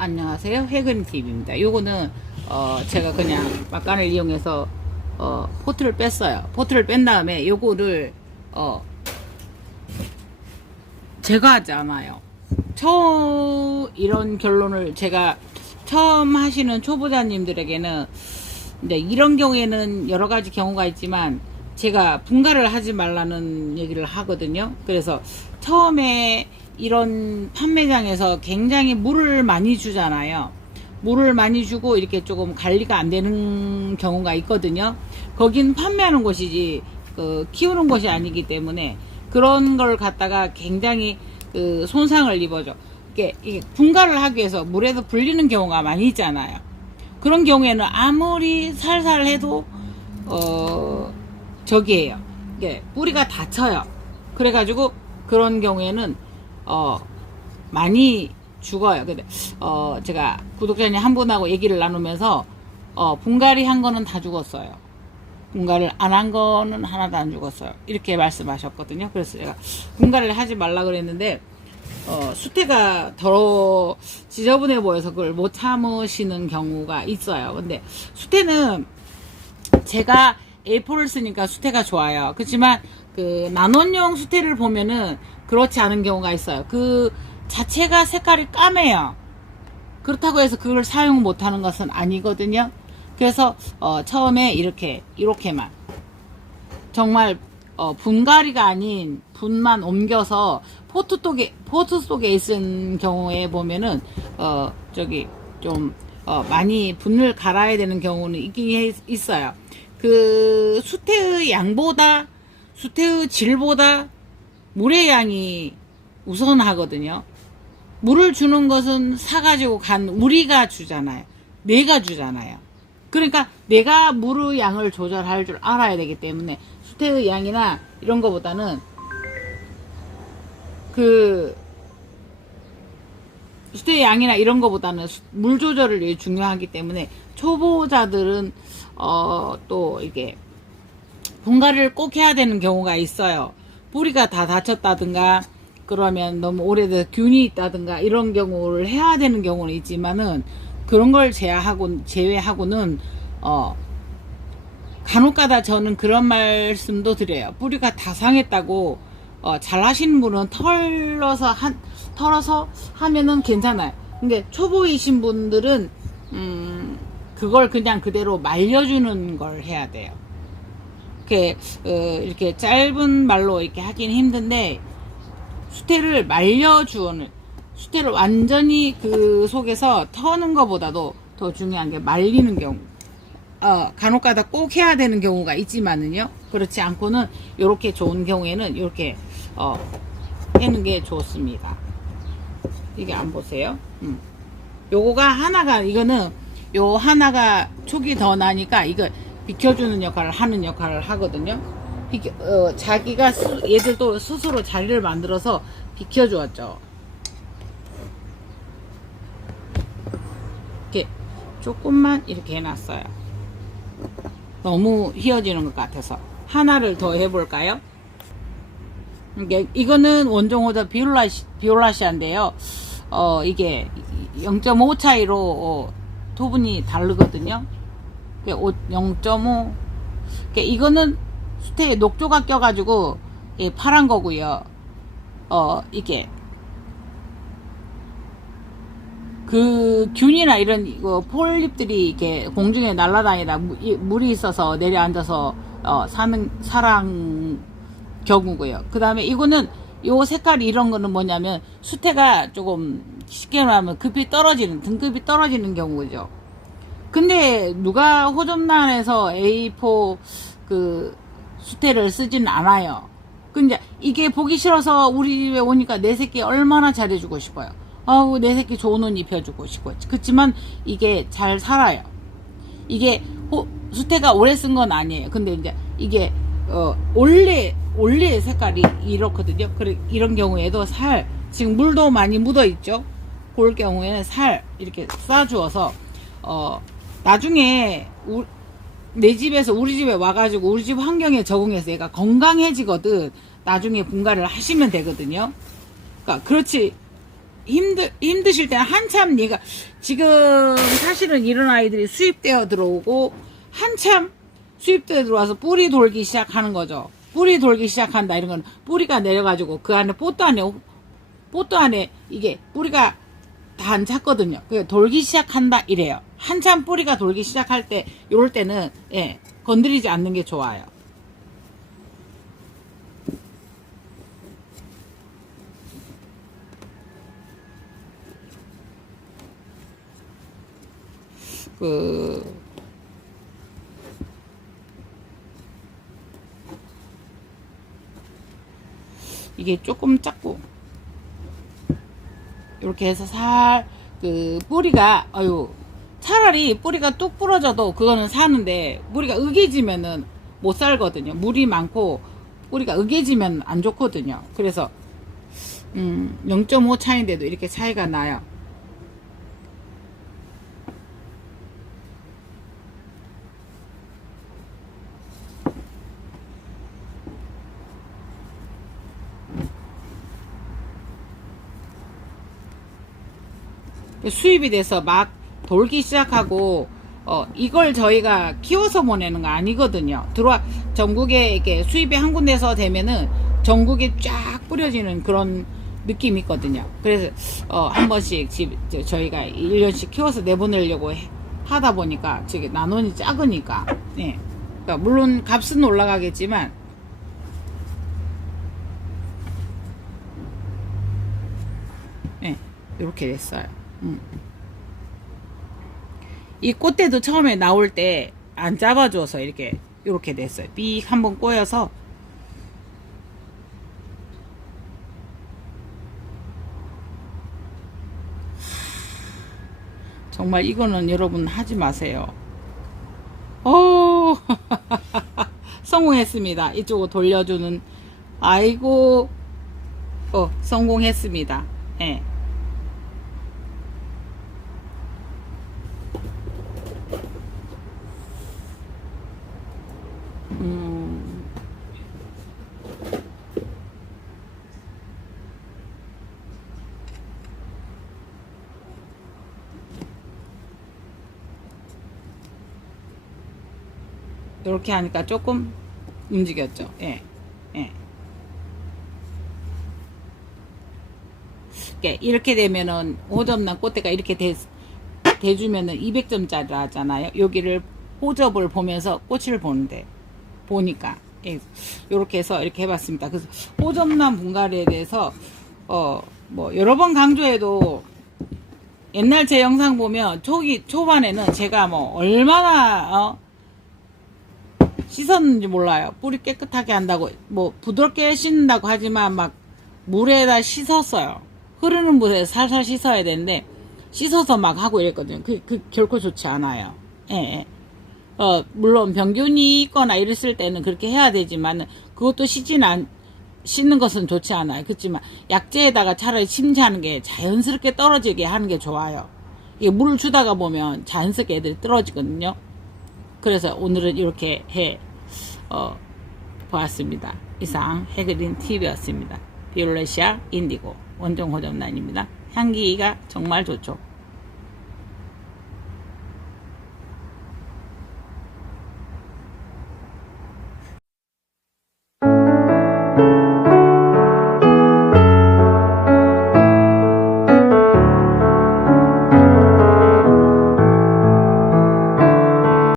안녕하세요. 해근TV입니다. 요거는 제가 그냥 막간을 이용해서 포트를 뺐어요. 포트를 뺀 다음에 요거를 제거하지 않아요. 이런 결론을 제가 처음 하시는 초보자님들에게는 이제 이런 경우에는 여러 가지 경우가 있지만 제가 분갈을 하지 말라는 얘기를 하거든요. 그래서 처음에 이런 판매장에서 굉장히 물을 많이 주잖아요. 물을 많이 주고 이렇게 조금 관리가 안 되는 경우가 있거든요. 거긴 판매하는 곳이지 키우는 곳이 아니기 때문에 그런 걸 갖다가 굉장히 손상을 입어줘. 이게 분갈을 하기 위해서 물에서 불리는 경우가 많이 있잖아요. 그런 경우에는 아무리 살살 해도 저기에요. 이게 뿌리가 다쳐요. 그래가지고 그런 경우에는 많이 죽어요. 근데 제가 구독자님 한 분하고 얘기를 나누면서 분갈이 한 거는 다 죽었어요. 분갈을 안 한 거는 하나도 안 죽었어요. 이렇게 말씀하셨거든요. 그래서 제가 분갈을 하지 말라 그랬는데 수태가 더러 지저분해 보여서 그걸 못 참으시는 경우가 있어요. 근데 수태는 제가 A4를 쓰니까 수태가 좋아요. 그렇지만 그 난원용 수태를 보면은 그렇지 않은 경우가 있어요. 그 자체가 색깔이 까매요. 그렇다고 해서 그걸 사용 못하는 것은 아니거든요. 그래서 처음에 이렇게만 정말 분갈이가 아닌 분만 옮겨서 포트 속에 있은 경우에 보면은 저기 좀 많이 분을 갈아야 되는 경우는 있긴 있어요. 그 수태의 양보다 수태의 질보다 물의 양이 우선하거든요. 물을 주는 것은 사가지고 간 우리가 주잖아요. 내가 주잖아요. 그러니까 내가 물의 양을 조절할 줄 알아야 되기 때문에 수태의 양이나 이런 거보다는 수태의 양이나 이런 거보다는 물 조절이 중요하기 때문에 초보자들은 또 이게 분갈이를 꼭 해야 되는 경우가 있어요. 뿌리가 다 다쳤다든가 그러면 너무 오래돼서 균이 있다든가 이런 경우를 해야 되는 경우는 있지만은 그런 걸 제외하고는 간혹가다 저는 그런 말씀도 드려요. 뿌리가 다 상했다고 잘 하시는 분은 털어서 하면은 괜찮아요. 근데 초보이신 분들은 그걸 그냥 그대로 말려주는 걸 해야 돼요. 이렇게 짧은 말로 이렇게 하긴 힘든데 수태를 수태를 완전히 그 속에서 터는 것보다도 더 중요한 게 말리는 경우. 간혹가다 꼭 해야 되는 경우가 있지만은요. 그렇지 않고는 요렇게 좋은 경우에는 요렇게 해는 게 좋습니다. 이게 안 보세요? 요거가 하나가 이거는 요 하나가 촉이 더 나니까 이거 비켜주는 역할을 하거든요. 자기가 얘들도 스스로 자리를 만들어서 비켜주었죠. 이렇게 조금만 이렇게 해놨어요. 너무 휘어지는 것 같아서 하나를 더 해볼까요? 이거는 원종 호자 비올라시아인데요. 이게 0.5 차이로 토분이 다르거든요. 0.5 이거는 수태에 녹조가 껴가지고 파란 거고요. 이게 그 균이나 이런 폴립들이 이렇게 공중에 날아다니다 물이 있어서 내려앉아서 사는 경우고요. 그 다음에 이거는 요 색깔이 이런 거는 뭐냐면 수태가 조금 쉽게 말하면 등급이 떨어지는 경우죠. 근데 누가 호접란에서 A4 수태를 쓰진 않아요. 근데 이게 보기 싫어서 우리 집에 오니까 내 새끼 얼마나 잘해주고 싶어요. 아우 내 새끼 좋은 옷 입혀주고 싶고. 그렇지만 이게 잘 살아요. 이게 수태가 오래 쓴 건 아니에요. 근데 이제 이게 원래 색깔이 이렇거든요. 이런 경우에도 지금 물도 많이 묻어 있죠. 그럴 경우에는 이렇게 쏴주어서 나중에 내 집에서 우리 집에 와가지고 우리 집 환경에 적응해서 얘가 건강해지거든. 나중에 분갈이를 하시면 되거든요. 그러니까 그렇지 힘드실 때는 한참 얘가 지금 사실은 이런 아이들이 수입되어 들어오고 한참 수입되어 들어와서 뿌리 돌기 시작하는 거죠. 뿌리 돌기 시작한다. 이런 건 뿌리가 내려가지고 그 안에 포트 안에 이게 뿌리가 다 안 찼거든요. 돌기 시작한다 이래요. 한참 뿌리가 돌기 시작할 때 요럴 때는 예, 건드리지 않는 게 좋아요. 이게 조금 작고 이렇게 해서 뿌리가 차라리 뿌리가 뚝 부러져도 그거는 사는데 뿌리가 으개지면은 못 살거든요. 물이 많고 뿌리가 으개지면 안 좋거든요. 그래서 0.5 차인데도 이렇게 차이가 나요. 수입이 돼서 막 돌기 시작하고 이걸 저희가 키워서 보내는 거 아니거든요. 전국에 이렇게 수입이 한 군데서 되면은 전국에 쫙 뿌려지는 그런 느낌이 있거든요. 그래서 한 번씩 저희가 1년씩 키워서 내보내려고 하다 보니까 저기 나눔이 작으니까 네. 그러니까 물론 값은 올라가겠지만 네, 이렇게 됐어요. 이 꽃대도 처음에 나올 때 안 잡아줘서 이렇게 됐어요. 삑 한번 꼬여서 정말 이거는 여러분 하지 마세요. 성공했습니다. 이쪽으로 돌려주는 아이고 성공했습니다. 예. 이렇게 하니까 조금 움직였죠. 예. 예. 이렇게 되면은 5점난 꽃대가 이렇게 대주면은 200점짜리 하잖아요. 여기를 호접을 보면서 꽃을 보니까 예, 이렇게 해서 이렇게 해봤습니다. 그래서 호접난 분갈이에 대해서 뭐 여러 번 강조해도 옛날 제 영상 보면 초반에는 제가 뭐 얼마나 씻었는지 몰라요. 뿌리 깨끗하게 한다고 뭐 부드럽게 씻는다고 하지만 막 물에다 씻었어요. 흐르는 물에 살살 씻어야 되는데 씻어서 막 하고 이랬거든요. 그 결코 좋지 않아요. 예. 물론 병균이 있거나 이랬을 때는 그렇게 해야 되지만 그것도 씻는 것은 좋지 않아요. 그렇지만 약재에다가 차라리 침지하는 게 자연스럽게 떨어지게 하는 게 좋아요. 이게 물을 주다가 보면 자연스럽게 애들이 떨어지거든요. 그래서 오늘은 이렇게 보았습니다. 이상 해그린 TV였습니다. 비올레시아 인디고 원종 호접란입니다. 향기가 정말 좋죠.